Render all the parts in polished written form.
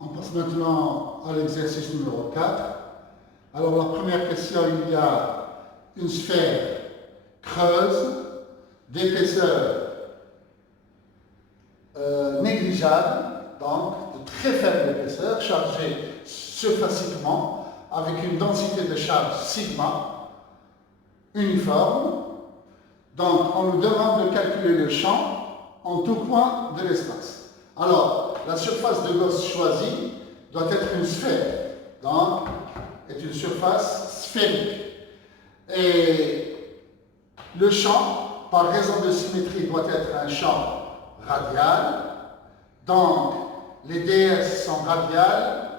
On passe maintenant à l'exercice numéro 4. Alors la première question, il y a une sphère creuse d'épaisseur négligeable, donc de très faible épaisseur, chargée surfaciquement avec une densité de charge sigma uniforme. Donc on nous demande de calculer le champ en tout point de l'espace. Alors la surface de Gauss choisie doit être une sphère, donc est une surface sphérique. Et le champ, par raison de symétrie, doit être un champ radial. Donc, les ds sont radiales,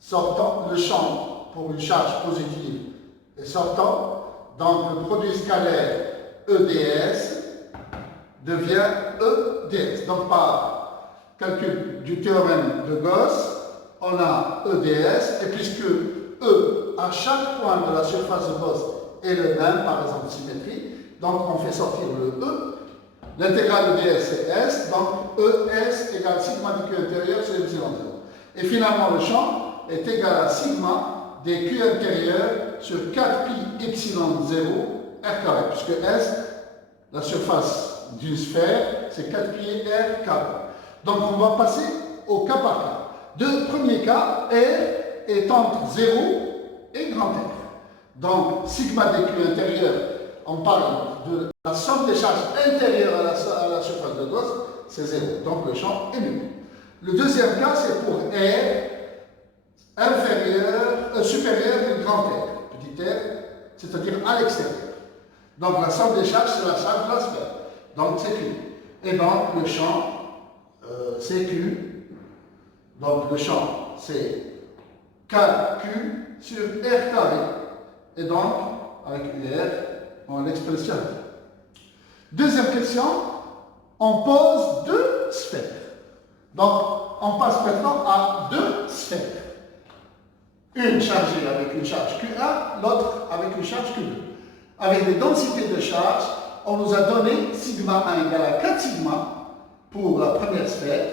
sortant le champ pour une charge positive est sortant. Donc, le produit scalaire EDS devient EDS. Donc, par calcul du théorème de Gauss, on a EDS, et puisque E à chaque point de la surface de Gauss est le même, par exemple symétrie, donc on fait sortir le E. L'intégrale de ds c'est S, donc ES égale sigma du Q intérieur sur epsilon 0. Et finalement, le champ est égal à sigma des Q intérieurs sur 4 pi epsilon 0 R carré, puisque S, la surface d'une sphère, c'est 4 pi R carré. Donc on va passer au cas par cas. Deux premiers cas, R est entre 0 et grand R. Donc sigma des Q intérieurs, on parle de la somme des charges intérieures à la surface de Gauss, c'est 0. Donc le champ est nul. Le deuxième cas, c'est pour R supérieur à grand R, petit r, c'est-à-dire à l'extérieur. Donc la somme des charges, c'est la charge de la sphère. Donc c'est Q. Et donc le champ, c'est Q. Donc le champ, c'est KQ sur R carré. Et donc, avec UR, on l'expression. Deuxième question, on pose deux sphères. Donc, on passe maintenant à deux sphères. Une chargée avec une charge Q1, l'autre avec une charge Q2. Avec des densités de charge, on nous a donné sigma 1 égale à 4 sigma pour la première sphère.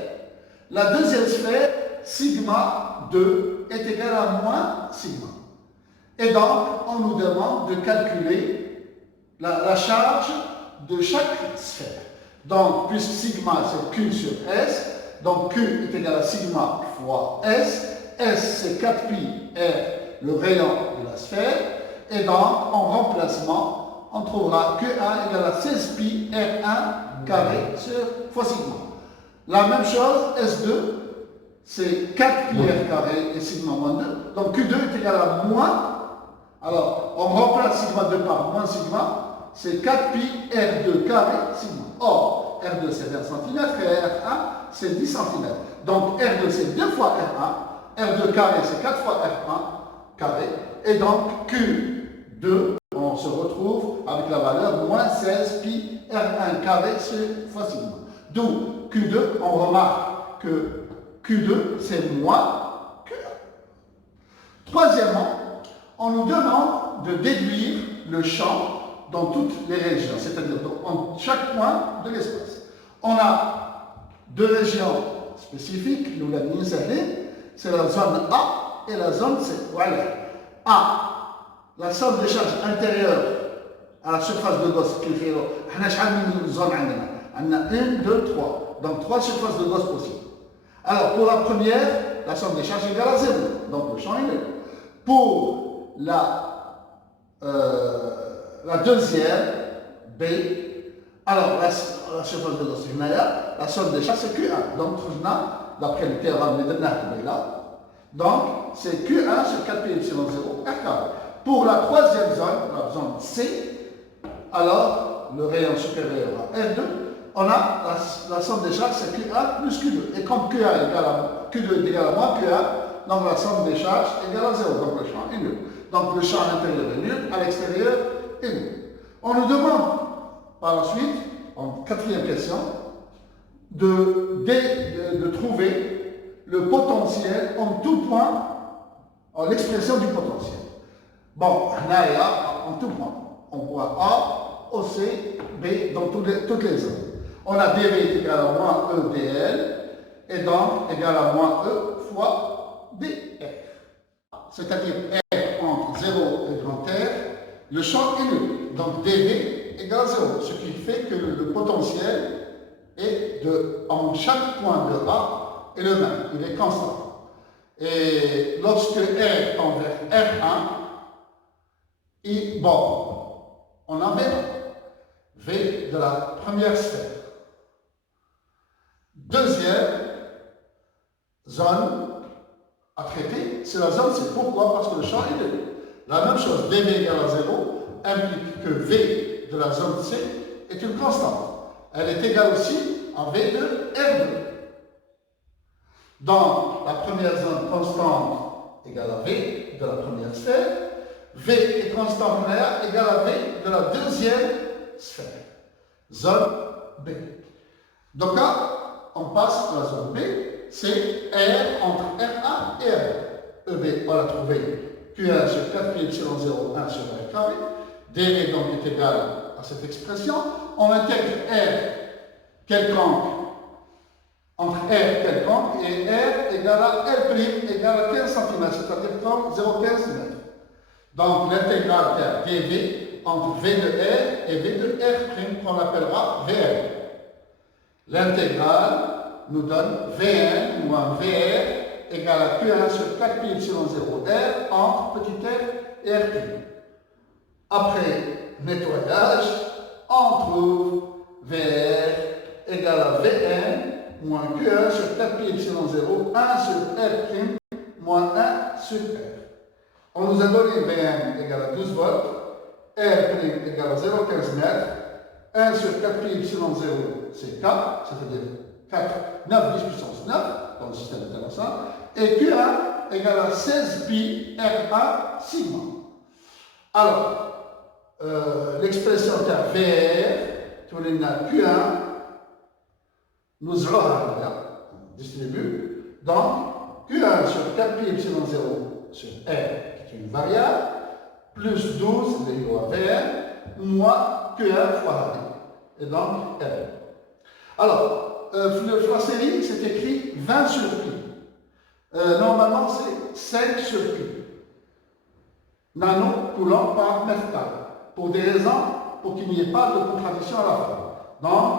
La deuxième sphère, sigma 2 est égal à moins sigma. Et donc, on nous demande de calculer la charge de chaque sphère. Donc, puisque sigma c'est Q sur S, donc Q est égal à sigma fois S. S c'est 4 pi R, le rayon de la sphère. Et donc, en remplacement, on trouvera Q1 égale à 16 pi R1 carré sur fois sigma. La même chose, S2, c'est 4 pi R carré et sigma moins 2. Donc Q2 est égal à moins. Alors, on remplace sigma 2 par moins sigma, c'est 4 pi R2 carré sigma. Or, R2 c'est 20 cm et R1 c'est 10 cm. Donc R2 c'est 2 fois R1, R2 carré c'est 4 fois R1 carré. Et donc Q2, on se retrouve avec la valeur moins 16 pi R1 carré sur fois sigma. D'où Q2, on remarque que Q2 c'est moins Q1. Troisièmement, on nous demande de déduire le champ dans toutes les régions, c'est-à-dire en chaque point de l'espace. On a deux régions spécifiques, nous l'avons dit, c'est la zone A et la zone C. Voilà. A, la somme des charges intérieures à la surface de Gauss qui fait une zone, on a 1, 2, 3. Donc 3 surfaces de Gauss possibles. Alors pour la première, la somme des charges est égale à 0. Donc le champ est nul. Pour la deuxième, B, alors la surface de Gauss, la somme des charges c'est Q1. Donc, d'après le théorème de B là, donc c'est Q1 sur 4 pi epsilon 0 R carré. Pour la troisième zone, la zone C, alors le rayon supérieur à R2, on a la somme des charges c'est Q1 plus Q2. Et comme Q2 est égal à moins Q1, donc la somme des charges est égale à 0. Donc le champ est nul. Donc le champ intérieur est nul, à l'extérieur est nul. On nous demande par la suite, en quatrième question, de trouver le potentiel en tout point, en l'expression du potentiel. Bon, là et là, en tout point. On voit A, OC, B dans toutes les zones. On a dV est égal à moins EDL. et donc égal à moins E fois dr. C'est-à-dire R entre 0 et grand R, le champ est nul. Donc dV égale 0, ce qui fait que le potentiel est en chaque point de A est le même, il est constant. Et lorsque R tend vers R1, on a V de la première sphère. Deuxième zone à traiter, c'est la zone C. Pourquoi? Parce que le champ est nul. La même chose, dV égale à 0 implique que V de la zone C est une constante. Elle est égale aussi à V de R2. Dans la première zone, constante égale à V de la première sphère. V est constante linéaire égale à V de la deuxième sphère. Zone B. Donc là, on passe à la zone B, c'est R entre R1 et R2. EB, on l'a trouvé, Q1 sur 4 pi epsilon 0, 1 sur R carré. dV donc est égal à cette expression. On intègre R quelconque entre R quelconque et R égale à L' égale à 15 cm, c'est-à-dire comme 0,15 m. Donc l'intégrale dV entre V de R et V de R' qu'on appellera VR. L'intégrale nous donne Vn moins VR égale à Q1 sur 4 pi epsilon 0 R entre petit r et R'. Après nettoyage, on trouve VR égale à Vn moins Q1 sur 4 pi epsilon 0, 1 sur R' moins 1 sur R. On nous a donné Vn égale à 12 volts, R' égale à 0,15 m, 1 sur 4 pi epsilon 0, c'est K, c'est-à-dire 9 10 puissance 9 dans le système international, et Q1 égale à 16 pi R1 sigma. Alors, l'expression de VR, tous les Q1, nous aurons distribue, donc Q1 sur 4 pi epsilon 0 sur R, qui est une variable, plus 12, les lois VR, moins Q1 fois R, et donc R. Alors, la série, c'est écrit 20 sur pi. Normalement, c'est 5 sur pi. Nano-coulomb par mètre carré. Pour des raisons, pour qu'il n'y ait pas de contradiction à la fin. Donc,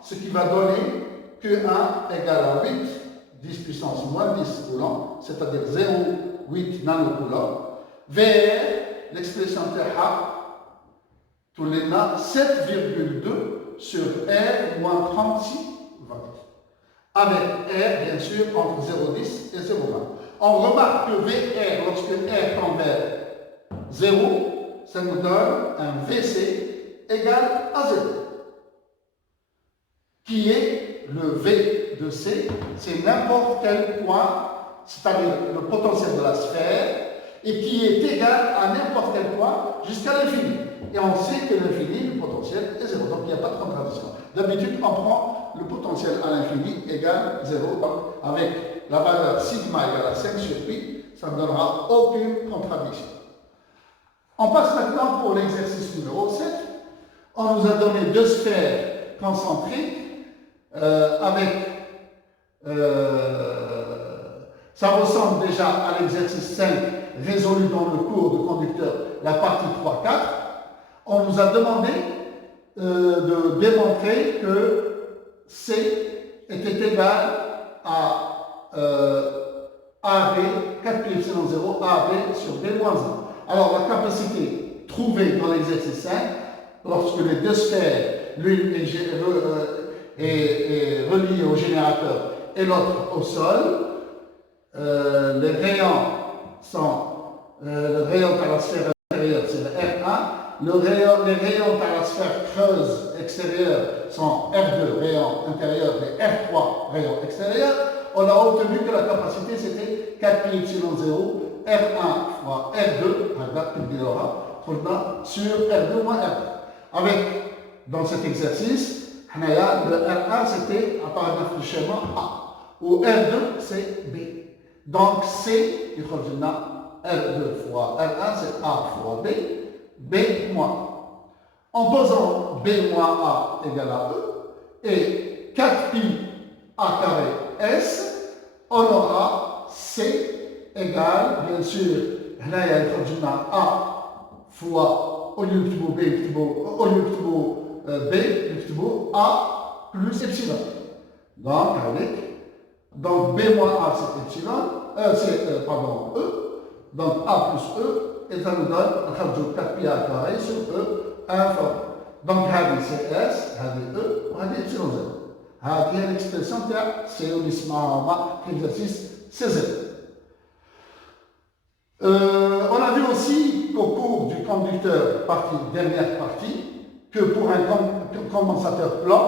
ce qui va donner Q1 égale à 8, 10 puissance moins 10 coulombs, c'est-à-dire 0,8 nanocoulomb. VR, l'expression TH, tous les nas, 7,2 sur R moins 36 volts. Avec R, bien sûr, entre 0,10 et 0,20. On remarque que VR, lorsque R tend vers 0, ça nous donne un VC égal à 0. Qui est le V de C? C'est n'importe quel point, c'est-à-dire le potentiel de la sphère, et qui est égal à n'importe quel point jusqu'à l'infini. Et on sait que l'infini, le potentiel est 0, donc il n'y a pas de contradiction. D'habitude, on prend le potentiel à l'infini égale 0, donc avec la valeur sigma égale à 5 sur pi, ça ne donnera aucune contradiction. On passe maintenant pour l'exercice numéro 7. On nous a donné deux sphères concentriques ça ressemble déjà à l'exercice 5 résolu dans le cours de conducteur, la partie 3-4. On nous a demandé de démontrer que C était égal à AB, 4 pi epsilon 0, AB sur B moins 1. Alors la capacité trouvée dans l'exercice 5, lorsque les deux sphères, l'une est reliée au générateur et l'autre au sol, les rayons sont le rayon par la sphère intérieure, c'est le R1, les rayons par la sphère creuse extérieure sont R2, rayon intérieur, et R3, rayon extérieur. On a obtenu que la capacité c'était 4 pi epsilon 0, R1 fois R2, sur R2 moins R2. Avec, dans cet exercice, le R1 c'était à paragraphe du schéma A, où R2 c'est B. Donc C, il faut dire R2 fois R1 c'est A fois B, B moins. En posant B moins A égale à E, et 4 pi A carré S, on aura C égale, bien sûr, là il y a A fois, au lieu de B, au lieu de B, A plus epsilon. Donc, donc B moins A c'est epsilon, pardon, E, donc A plus E, et ça nous donne 4 pi à carré sur E informe. Donc, هذه سي اس هذه E وهذه epsilon Z. هذه هي l'expression تاع سي اللي اسمها في l'exercice C0. On a vu aussi qu'au cours du conducteur, dernière partie, que pour un condensateur plat,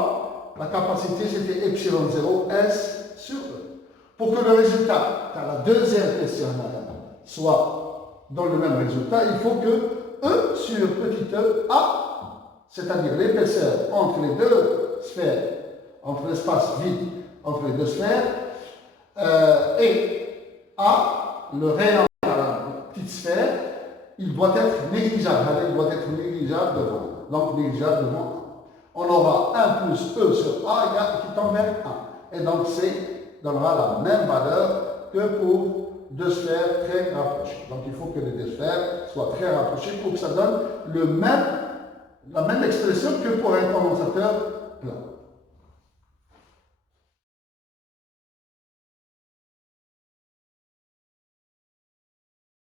la capacité c'était epsilon 0 S sur E. Pour que le résultat, dans la deuxième question soit dans le même résultat, il faut que E sur petit e A, c'est-à-dire l'épaisseur entre les deux sphères, entre l'espace vide entre les deux sphères, et A, le rayon de la petite sphère, il doit être négligeable. Il doit être négligeable devant. Donc négligeable devant A. On aura 1 plus E sur A qui tend vers 1. Et donc C donnera la même valeur que pour deux sphères très rapprochées. Donc il faut que les deux sphères soient très rapprochées pour que ça donne la même expression que pour un condensateur plat.